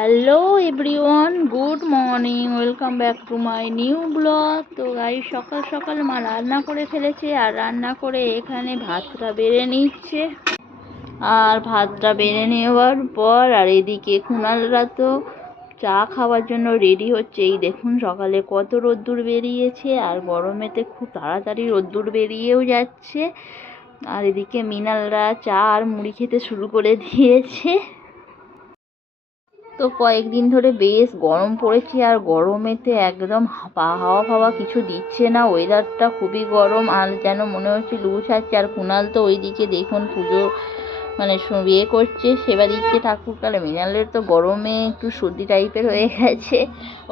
Hello everyone, good morning, welcome back to my new blog. তো গাড়ি সকাল সকাল মা রান্না করে ফেলেছে, আর রান্না করে এখানে ভাতটা বেড়ে নিচ্ছে। আর ভাতটা বেড়ে নেওয়ার পর আর এদিকে কুণালরা তো চা খাওয়ার জন্য রেডি হচ্ছে। এই দেখুন সকালে কত রোদ্দুর বেরিয়েছে, আর গরমেতে খুব তাড়াতাড়ি রোদ্দুর বেরিয়েও যাচ্ছে। আর এদিকে মৃণালরা চা আর মুড়ি খেতে শুরু করে দিয়েছে। তো কয়েকদিন ধরে বেশ গরম পড়েছে, আর গরমেতে একদম হাওয়া ফাওয়া কিছু দিচ্ছে না, ওয়েদারটা খুবই গরম, আর যেন মনে হচ্ছে লু ছাড়ছে। আর কুণাল তো ওইদিকে দেখুন পুজো মানে বিয়ে করছে, সেবা দিচ্ছে ঠাকুরকালে। মৃণালের তো গরমে একটু সর্দি টাইপের হয়ে গেছে,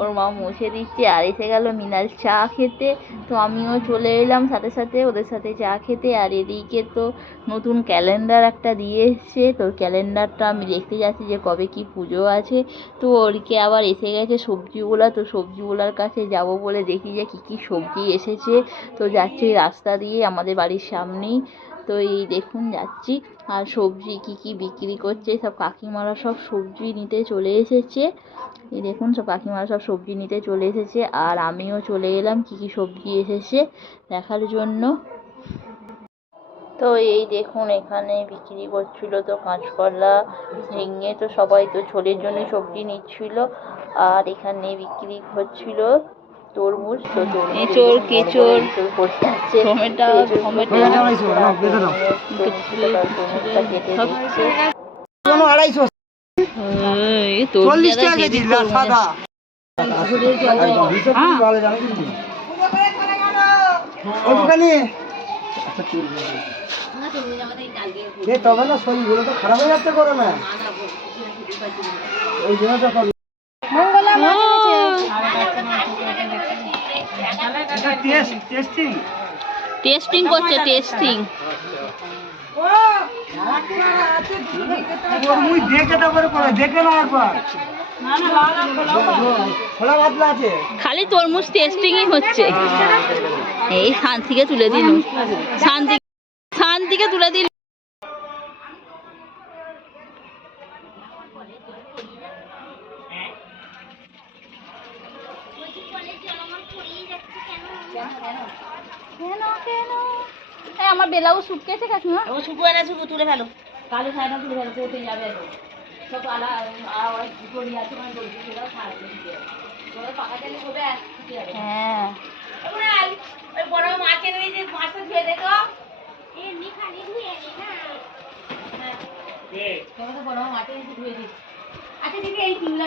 ওর মা মুছে দিচ্ছে। আর এসে গেল মৃণাল চা খেতে, তো আমিও চলে এলাম সাথে সাথে ওদের সাথে চা খেতে। আর এদিকে তো নতুন ক্যালেন্ডার একটা দিয়ে এসছে, তো ক্যালেন্ডারটা আমি দেখতে যাচ্ছি যে কবে কি পুজো আছে। তো ওদিকে আবার এসে গেছে সবজিওয়ালা, তো সবজিওয়ালার কাছে যাব বলে দেখি যে কী কী সবজি এসেছে। তো যাচ্ছি রাস্তা দিয়ে আমাদের বাড়ির সামনেই, তো এই দেখুন যাচ্ছি। আর সবজি কি কি বিক্রি করছে, সব কাকিমারা সব সবজি নিতে চলে এসেছে। এই দেখুন সব কাকিমারা সব সবজি নিতে চলে এসেছে, আর আমিও চলে এলাম কি কি সবজি এসেছে দেখার জন্য। তো এই দেখুন এখানে বিক্রি করছিল তো কাঁচকলা, ঝিঙে, তো সবাই তো ঝোলের জন্য সবজি নিচ্ছিল। আর এখানে বিক্রি হচ্ছিল তরমুজ, তো এঁচড় কেঁচড় পড়ে যাচ্ছে, টমেটো তরমুজটা কেটে দিচ্ছে। তবে না শরীরগুলো তো খারাপ হয়ে যাচ্ছে, করো না ওই জন্য তো টেস্টিং করছে, টেস্টিং। দেখে তারপরে করে দেখে না একবার খালি তরমুজ টেস্টিংই হচ্ছে। এই শান্তিকে তুলে দিল, শান্তিকে তুলে দিল। আমার বেলাও শুকিয়েছে কাকিমা, ও শুকুয়ে না, শুকু তুলে ফেলো, কালো শাড়িটা তুলে ফেলো, কোথায় যাবে সব আলা আর দুটোরি আছে মানে দড়ি দিয়ে দাও, ছাড়া দিয়ে তোরা পাকা তেলে হবে। হ্যাঁ ওই বড় মাছ এনে দিয়েছে, মাছটা ধুয়ে দে তো। এমনি খালি ধুয়ে নি না, তোরা তো বড় মাছ এনে ধুয়ে দিস। আচ্ছা দিদি এই তিনটা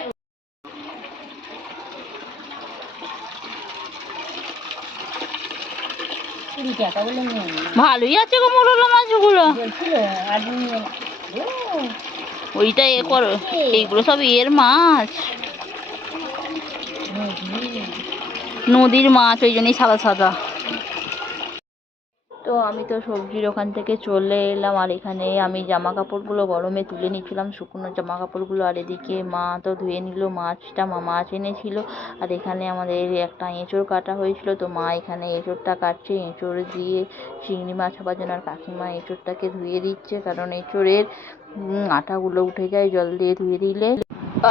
ভালোই আছে গো মোরলা মাছগুলো। ওইটা এ করো, এইগুলো সব এর মাছ, নদীর মাছ, ওই জন্যই সাদা সাদা। তো আমি তো সবজির ওখান থেকে চলে এলাম, আর এখানে আমি জামা কাপড়গুলো গরমে তুলে নিচ্ছিলাম, শুকনো জামা কাপড়গুলো। আর এদিকে মা তো ধুয়ে নিল মাছটা, মা মাছ এনেছিল। আর এখানে আমাদের একটা এঁচড় কাটা হয়েছিল, তো মা এখানে এঁচড়টা কাটছে, এঁচড় দিয়ে চিংড়ি মাছ হবার জন্য। আর কাকিমা এঁচড়টাকে ধুয়ে দিচ্ছে, কারণ এঁচড়ের আঠাগুলো উঠে যায় জল দিয়ে ধুয়ে দিলে।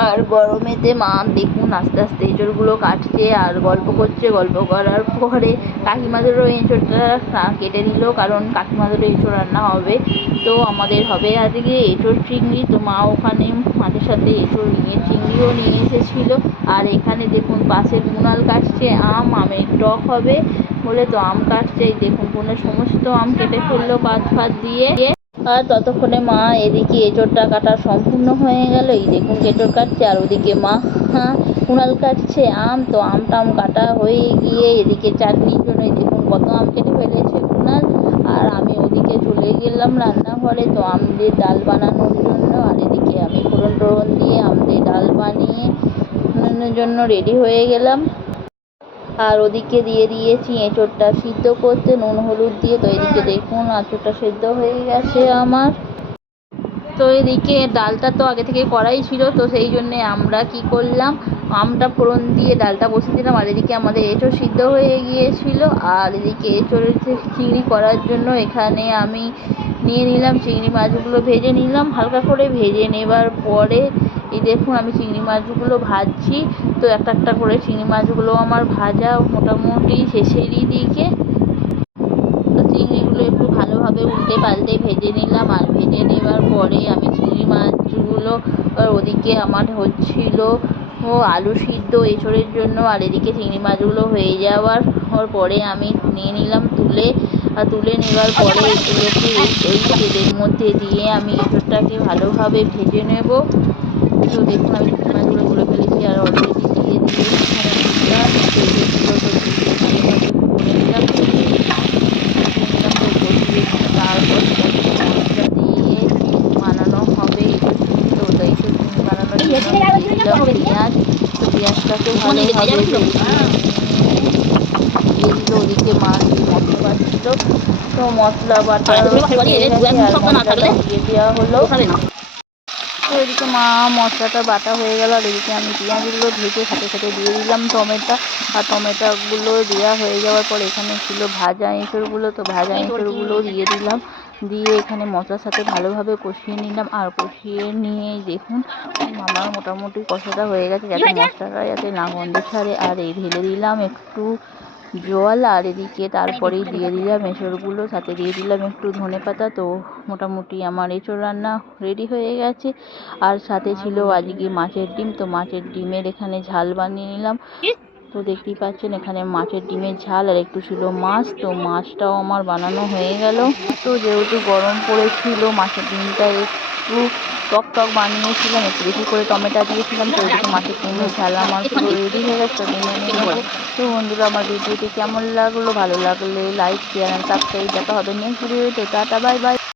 আর গরমেতে মা দেখুন আস্তে আস্তে এঁচড়গুলো কাটছে আর গল্প করছে। গল্প করার পরে কাকিমাদেরও এঁচড়টা কেটে দিল, কারণ কাকিমাদেরও এঁচড় রান্না হবে। তো আমাদের হবে আজকে এঁচড় চিংড়ি, তো মা ওখানে মাঝে সাথে এঁচড় চিংড়িও নিয়ে এসেছিলো। আর এখানে দেখুন পাশে কুণাল কাটছে আমের টক হবে বলে, তো আম কাটছে। এই দেখুন কুণাল সমস্ত আম কেটে ফেললো পাত ফাত দিয়ে। আর ততক্ষণে মা এদিকে এঁচড়টা কাটা সম্পূর্ণ হয়ে গেল। এই দেখুন এঁচড় কাটছে, আর ওদিকে মা কুণাল কাটছে আম। তো আমটাম কাটা হয়ে গিয়ে এদিকে চাটনির জন্য এই দেখুন কত আম কেটে ফেলেছে কুণাল। আর আমি ওদিকে চলে গেলাম রান্নাঘরে, তো আম দিয়ে ডাল বানানোর জন্য। আর এদিকে আমি ফোড়ন টোড়ন দিয়ে আম দিয়ে ডাল বানিয়ে জন্য রেডি হয়ে গেলাম। আর ওদিকে দিয়ে দিয়েছি এঁচড়টা সিদ্ধ করতে নুন হলুদ দিয়ে। তো এদিকে দেখুন এঁচড়টা সিদ্ধ হয়ে গেছে আমার। তো এদিকে ডালটা তো আগে থেকে করাই ছিল, তো সেই জন্যে আমরা কি করলাম, আমটা ফোড়ন দিয়ে ডালটা বসিয়ে দিলাম। আর এদিকে আমাদের এঁচড় সিদ্ধ হয়ে গিয়েছিল। আর এদিকে এঁচড়ের চিংড়ি করার জন্য এখানে আমি নিয়ে নিলাম চিংড়ি মাছগুলো, ভেজে নিলাম হালকা করে। ভেজে নেবার পরে এই দেখুন আমি চিংড়ি মাছগুলো ভাজছি। তো একটা একটা করে চিংড়ি মাছগুলো আমার ভাজা মোটামুটি শেষেরই দিকে। তো চিংড়িগুলো একটু ভালোভাবে উল্টে পাল্টে ভেজে নিলাম, আর ভেজে নেবার পরে আমি চিংড়ি মাছগুলো ওদিকে আমার হচ্ছিল আলু সিদ্ধ এঁচোড়ের জন্য, আর এদিকে চিংড়ি মাছগুলো হয়ে যাওয়ার পরে আমি নিয়ে নিলাম তুলে। তুলে নেওয়ার পরে এগুলোকে এই তেলের মধ্যে দিয়ে আমি এঁচোড়টাকে ভালোভাবে ভেজে নেব। তো দেখুন আমি চিংড়ি মাছগুলো তুলে ফেলেছি আর অলরেডি দিয়ে এখানে তেলগুলো তো দিয়ে তেলের মধ্যে করে নিলাম, তারপর মশলা দিয়ে বানানো হবে তো এই চিংড়ি বানানোর জন্য আমি দিয়ে দিলাম পেঁয়াজ। তো পেঁয়াজটাকে ভালোভাবে দিয়ে দিল। ওদিকে মাছ মশলা বাটছিল, তো মশলা বাটা হয়ে গেছে আর মশলাটা দিয়ে দেওয়া হলো। তো এদিকে মশলাটা বাটা হয়ে গেল, আর এদিকে আমি পেঁয়াজগুলো ভেজে সাথে সাথে দিয়ে দিলাম টমেটো। আর টমেটোগুলো দেওয়া হয়ে যাওয়ার পর এখানে ছিল ভাজা এঁচোড়গুলো, তো ভাজা এঁচোড়গুলো দিয়ে দিলাম। দিয়ে এখানে মশলার সাথে ভালোভাবে কষিয়ে নিলাম, আর কষিয়ে নিয়ে দেখুন আমার মোটামুটি কষাটা হয়ে গেছে, যাতে মশলাটা যাতে না গন্ধ ছাড়ে। আর এই ঢেলে দিলাম একটু জল, আর এদিকে তারপরেই দিয়ে দিলাম এঁচোড়গুলো, সাথে দিয়ে দিলাম একটু ধনেপাতা। তো মোটামুটি আমার এঁচোড় রান্না রেডি হয়ে গেছে। আর সাথে ছিল আজকে মাছের ডিম, তো মাছের ডিমের এখানে ঝাল বানিয়ে নিলাম। তো দেখতেই পাচ্ছেন এখানে মাছের ডিমের ঝাল, আর একটু ছিল মাছ। তো মাছটাও আমার বানানো হয়ে গেল। তো যেহেতু গরম পড়েছিল মাছের ডিমটা একটু টক টক বানিয়েছিলাম, একটু বেশি করে টমেটো দিয়েছিলাম। তো এদিকে মাছের ডিমের ঝাল আমার পুরো রেডি হয়ে গেছে, তো ডিমে নিয়ে নেবো। তো বন্ধুরা আমার ভিডিওটি কেমন লাগলো, ভালো লাগলে লাইক শেয়ার অ্যান্ড সাবস্ক্রাইব। দেখা হবে নেক্সট ভিডিওতে। Tata bye bye.